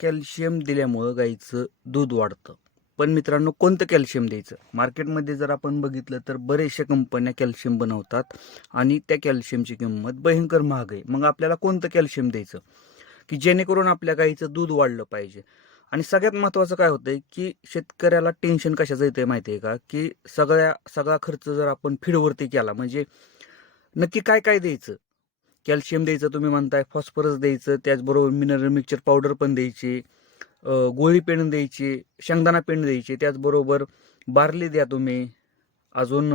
Calcium दिल्यामुळं गाईचं दूध वाढतं. पण मित्रांनो कोणतं कॅल्शियम द्यायचं? मार्केटमध्ये जर आपण बघितलं तर बरेचशा कंपन्या कॅल्शियम बनवतात आणि त्या कॅल्शियमची किंमत भयंकर महाग आहे. मग आपल्याला कोणतं कॅल्शियम द्यायचं? की जेणेकरून आपल्या गाईचं दूध वाढलं पाहिजे. आणि सगळ्यात महत्त्वाचं काय होतंय की शेतकऱ्याला टेन्शन कशाचं येतंय माहिती आहे का? की सगळ्या सगळा खर्च जर आपण फीडवरती केला म्हणजे नक्की काय काय द्यायचं? कॅल्शियम द्यायचं तुम्ही म्हणताय फॉस्फरस द्यायचं त्याचबरोबर मिनरल मिक्सचर पावडर पण द्यायची गोळी पेंड द्यायची शेंगदाणा पेंड द्यायची त्याचबरोबर बार्ली द्या तुम्ही. अजून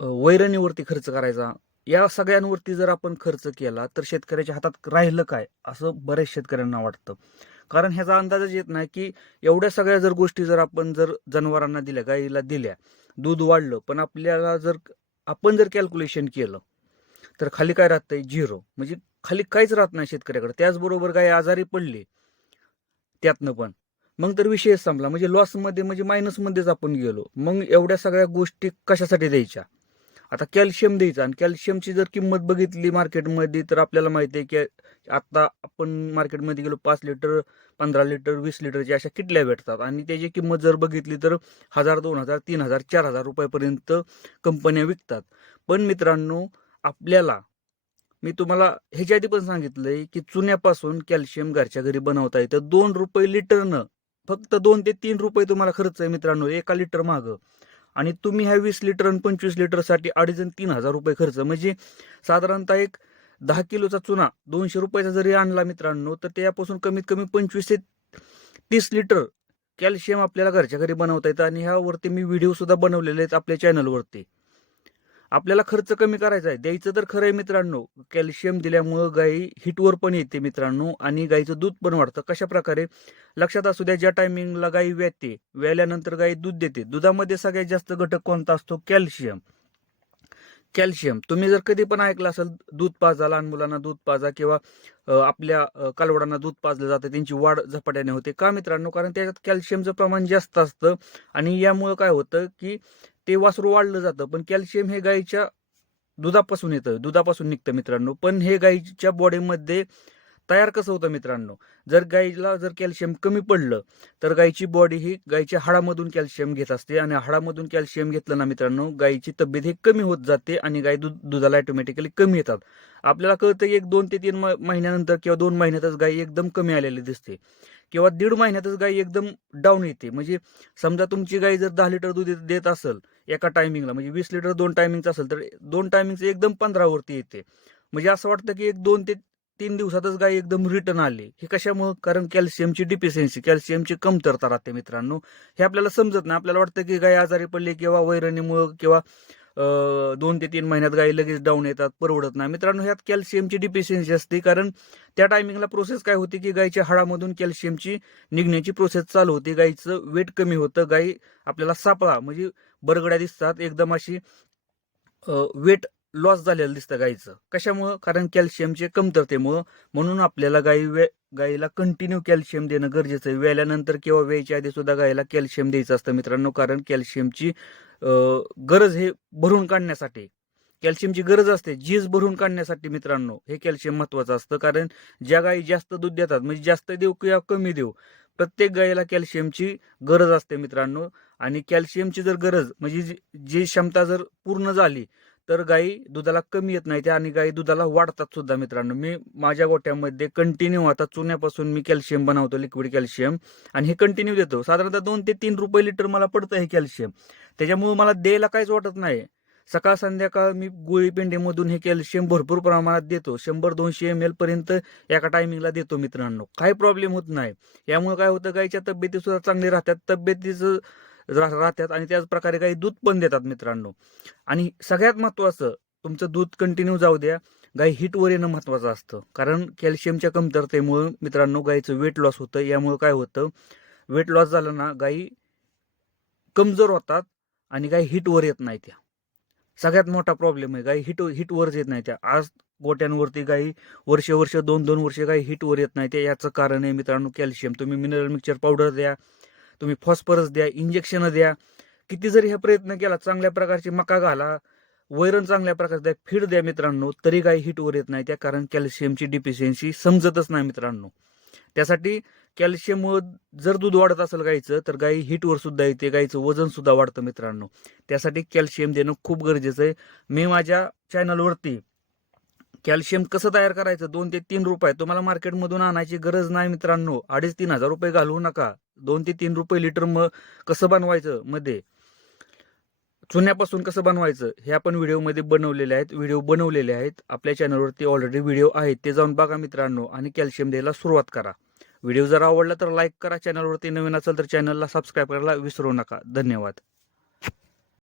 वैरणीवरती खर्च करायचा. या सगळ्यांवरती जर आपण खर्च केला तर शेतकऱ्याच्या हातात राहिलं काय? असं बऱ्याच शेतकऱ्यांना वाटतं. कारण ह्याचा अंदाजच येत नाही की एवढ्या सगळ्या जर गोष्टी जर आपण जर जनावरांना दिल्या गाईला दिल्या दूध वाढलं पण आपल्याला जर आपण जर कॅल्क्युलेशन केलं तर खाली काय राहतंय? झिरो. म्हणजे खाली काहीच राहत नाही शेतकऱ्याकडे. त्याचबरोबर काही आजारी पडले. त्यातनं पण. मग तर विषय संपला. म्हणजे लॉसमध्ये म्हणजे मायनसमध्येच आपण गेलो. मग एवढ्या सगळ्या गोष्टी कशासाठी द्यायच्या? आता कॅल्शियम द्यायचा. आणि कॅल्शियमची जर किंमत बघितली मार्केटमध्ये तर आपल्याला माहिती आहे की आता आपण मार्केटमध्ये गेलो पाच लिटर पंधरा लिटर वीस लिटरच्या अशा किटल्या भेटतात. आणि त्याची किंमत जर बघितली तर हजार दोन हजार तीन हजार चार हजार रुपयापर्यंत कंपन्या विकतात. पण मित्रांनो आपल्याला मी तुम्हाला ह्याच्या आधी पण सांगितलंय की चुन्यापासून कॅल्शियम घरच्या घरी बनवता येतं. दोन रुपये लिटरनं फक्त दोन ते तीन रुपये तुम्हाला खर्च आहे मित्रांनो एका लिटर मागं. आणि तुम्ही ह्या वीस लिटर आणि पंचवीस लिटरसाठी अडीच आणि तीन हजार रुपये खर्च. म्हणजे साधारणतः एक दहा किलोचा चुना दोनशे रुपयाचा जरी आणला मित्रांनो तर त्यापासून कमीत कमी पंचवीस ते तीस लिटर कॅल्शियम आपल्याला घरच्या घरी बनवता येतं. आणि ह्यावरती मी व्हिडिओ सुद्धा बनवलेले आहेत आपल्या चॅनलवरती. आपल्याला खर्च कमी करायचा आहे. द्यायचं तर खरं आहे मित्रांनो. कॅल्शियम दिल्यामुळं गाई हिटवर पण येते मित्रांनो आणि गाईचं दूध पण वाढतं. कशा प्रकारे? लक्षात असू द्या ज्या टायमिंगला गाई व्याते व्याल्यानंतर गाई दूध देते. दुधामध्ये सगळ्यात जास्त घटक कोणता असतो? कॅल्शियम. कॅल्शियम. तुम्ही जर कधी पण ऐकलं असेल दूध पाजा लहान मुलांना दूध पाजा किंवा आपल्या कालवडांना दूध पाजलं जातं त्यांची वाढ झपाट्याने होते. का मित्रांनो? कारण त्याच्यात कॅल्शियमचं प्रमाण जास्त असतं आणि यामुळं काय होतं की ते वासरू वाढलं जातं. पण कॅल्शियम हे गाईच्या दुधापासून येतं दुधापासून निघतं मित्रांनो. पण हे गाईच्या बॉडीमध्ये तयार कसं होतं मित्रांनो? जर गाईला जर कॅल्शियम कमी पडलं तर गाईची बॉडी ही गाईच्या हाडामधून कॅल्शियम घेत असते आणि हाडामधून कॅल्शियम घेतलं ना मित्रांनो गाईची तब्येत ही कमी होत जाते आणि गाय दूध दुधाला ऑटोमॅटिकली कमी येतात. आपल्याला कळतं की एक दोन ते तीन म- महिन्यानंतर किंवा दोन महिन्यातच गाई एकदम कमी आलेली दिसते किंवा दीड महिन्यातच गाई एकदम डाऊन येते. म्हणजे समजा तुमची गाई जर दहा लिटर दूध देत असेल एका टायमिंगला म्हणजे वीस लिटर दोन टायमिंगचं असेल तर दोन टायमिंगचं एकदम पंधरावरती येते. म्हणजे असं वाटतं की एक दोन ते तीन दिवसातच गाय एकदम रिटर्न आली. हे कशामुळं? कारण कॅल्शियमची डिफिशियन्सी कॅल्शियमची कमतरता राहते मित्रांनो. हे आपल्याला समजत नाही. आपल्याला वाटतं की गाय आजारी पडली किंवा वैरणीमुळं किंवा दोन ते तीन महिन्यात गाई लगेच डाऊन येतात परवडत नाही. मित्रांनो ह्यात कॅल्शियमची डिफिशियन्सी असते. कारण त्या टायमिंगला प्रोसेस काय होती की गायच्या हाडामधून कॅल्शियमची निघण्याची प्रोसेस चालू होती. गाईचं वेट कमी होतं. गाई आपल्याला सापळा म्हणजे बरगड्या दिसतात. एकदम अशी वेट लॉस झालेलं दिसतं गाईचं. कशामुळं? कारण कॅल्शियमचे कमतरतेमुळं. म्हणून आपल्याला गाई वे गाईला कंटिन्यू कॅल्शियम देणं गरजेचं आहे. वेल्यानंतर किंवा वेळच्या आधी सुद्धा गाईला कॅल्शियम द्यायचं असतं मित्रांनो. कारण कॅल्शियमची गरज हे भरून काढण्यासाठी. कॅल्शियमची गरज असते. झीज भरून काढण्यासाठी मित्रांनो हे कॅल्शियम महत्वाचं असतं. कारण ज्या गायी जास्त दूध देतात म्हणजे जास्त देऊ किंवा कमी देऊ प्रत्येक गायीला कॅल्शियमची गरज असते मित्रांनो. आणि कॅल्शियमची जर गरज म्हणजे जी क्षमता जर पूर्ण झाली तर गाई दुधाला कमी येत नाही त्या आणि गाई दुधाला वाढतात सुद्धा मित्रांनो. मी माझ्या गोट्यामध्ये कंटिन्यू आता चुन्यापासून मी कॅल्शियम बनवतो लिक्विड कॅल्शियम आणि हे कंटिन्यू देतो. साधारणतः दोन ते तीन रुपये लिटर मला पडतं हे कॅल्शियम त्याच्यामुळे मला द्यायला काहीच वाटत नाही. सकाळ संध्याकाळ मी गोळी पेंडीमधून हे कॅल्शियम भरपूर प्रमाणात देतो. शंभर दोनशे एम एल पर्यंत एका टायमिंगला देतो मित्रांनो. काही प्रॉब्लेम होत नाही. यामुळे काय होतं गाईच्या तब्येती सुद्धा चांगली राहतात. तब्येतीचं राहतात आणि त्याच प्रकारे काही दूध पण देतात मित्रांनो. आणि सगळ्यात महत्वाचं तुमचं दूध कंटिन्यू जाऊ द्या. गाय हिटवर येणं महत्वाचं असतं. कारण कॅल्शियमच्या कमतरतेमुळे मित्रांनो गायीचं वेट लॉस होतं. यामुळे काय होतं? वेट लॉस झालं ना गायी कमजोर होतात आणि गाय हिटवर येत नाही त्या. सगळ्यात मोठा प्रॉब्लेम आहे गाई हिट हिटवरच येत नाही त्या. आज गोट्यांवरती गाई वर्ष वर्ष दोन दोन वर्ष गाई हिटवर येत नाही त्या. याचं कारण आहे मित्रांनो कॅल्शियम. तुम्ही मिनरल मिक्सचर पावडर द्या तुम्ही फॉस्फरस द्या इंजेक्शन द्या. किती जरी हा प्रयत्न केला चांगल्या प्रकारची मका घाला वैरण चांगल्या प्रकारचे द्या फीड द्या मित्रांनो तरी काही हिटवर येत नाही त्या कारण कॅल्शियमची डिफिशियन्सी समजतच नाही मित्रांनो. त्यासाठी कॅल्शियम जर दूध वाढत असेल गाईचं तर गाई हिटवर सुद्धा येते गाईचं वजन सुद्धा वाढतं मित्रांनो. त्यासाठी कॅल्शियम देणं खूप गरजेचं आहे. मी माझ्या चॅनलवरती कॅल्शियम कसं तयार करायचं दोन ते तीन रुपये तुम्हाला मार्केटमधून आणायची गरज नाही मित्रांनो. अडीच तीन हजार रुपये घालवू नका. दोन ते तीन रुपये लिटर मग कसं बनवायचं मध्ये? चुन्यापासून कसं बनवायचं? हे आपण व्हिडिओमध्ये बनवलेले आहेत व्हिडिओ बनवलेले आहेत. आपल्या चॅनलवरती ऑलरेडी व्हिडिओ आहेत ते जाऊन बघा मित्रांनो आणि कॅल्शियम द्यायला सुरुवात करा. व्हिडिओ जर आवडला तर लाईक करा. चॅनलवरती नवीन असेल तर चॅनलला सबस्क्राईब करायला विसरू नका. धन्यवाद.